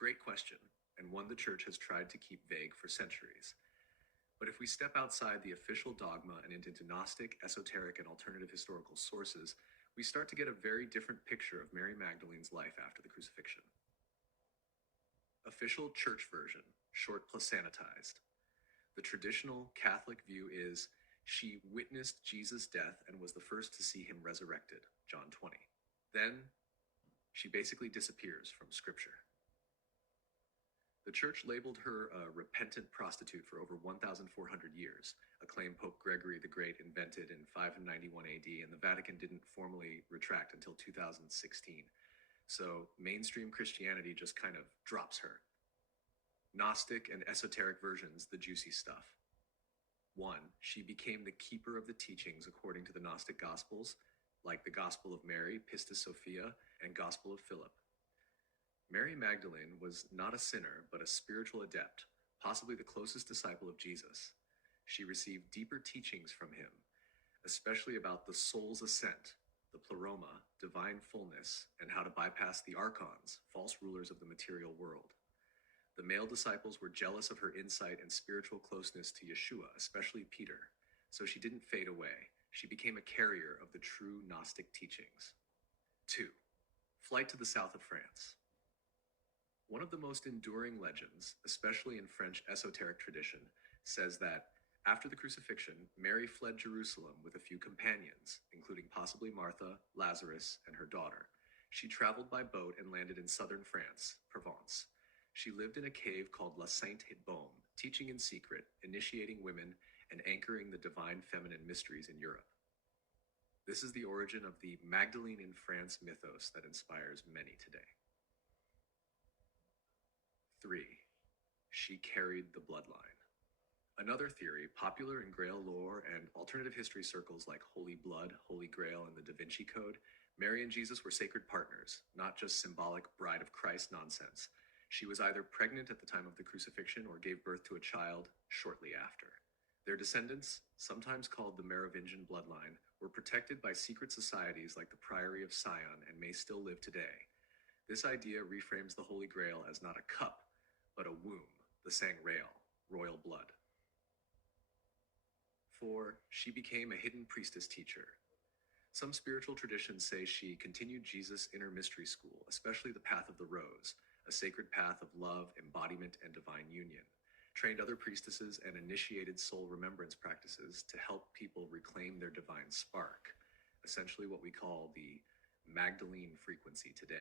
Great question, and one the church has tried to keep vague for centuries. But if we step outside the official dogma and into Gnostic, esoteric, and alternative historical sources, we start to get a very different picture of Mary Magdalene's life after the crucifixion. Official church version, short plus sanitized. The traditional Catholic view is she witnessed Jesus' death and was the first to see him resurrected, John 20. Then, she basically disappears from Scripture. The church labeled her a repentant prostitute for over 1,400 years, a claim Pope Gregory the Great invented in 591 AD, and the Vatican didn't formally retract until 2016. So mainstream Christianity just kind of drops her. Gnostic and esoteric versions, the juicy stuff. 1. She became the keeper of the teachings according to the Gnostic Gospels, like the Gospel of Mary, Pistis Sophia, and Gospel of Philip. Mary Magdalene was not a sinner, but a spiritual adept, possibly the closest disciple of Jesus. She received deeper teachings from him, especially about the soul's ascent, the pleroma, divine fullness, and how to bypass the archons, false rulers of the material world. The male disciples were jealous of her insight and spiritual closeness to Yeshua, especially Peter, so she didn't fade away. She became a carrier of the true Gnostic teachings. 2. Flight to the south of France. One of the most enduring legends, especially in French esoteric tradition, says that after the crucifixion, Mary fled Jerusalem with a few companions, including possibly Martha, Lazarus, and her daughter. She traveled by boat and landed in southern France, Provence. She lived in a cave called La Sainte Baume, teaching in secret, initiating women, and anchoring the divine feminine mysteries in Europe. This is the origin of the Magdalene in France mythos that inspires many today. 3. She carried the bloodline. Another theory, popular in Grail lore and alternative history circles like Holy Blood, Holy Grail, and the Da Vinci Code, Mary and Jesus were sacred partners, not just symbolic bride of Christ nonsense. She was either pregnant at the time of the crucifixion or gave birth to a child shortly after. Their descendants, sometimes called the Merovingian bloodline, were protected by secret societies like the Priory of Sion and may still live today. This idea reframes the Holy Grail as not a cup, but a womb, the sangreal, royal blood. 4. She became a hidden priestess teacher. Some spiritual traditions say she continued Jesus' inner mystery school, especially the Path of the Rose, a sacred path of love, embodiment, and divine union, trained other priestesses and initiated soul remembrance practices to help people reclaim their divine spark, essentially what we call the Magdalene frequency today.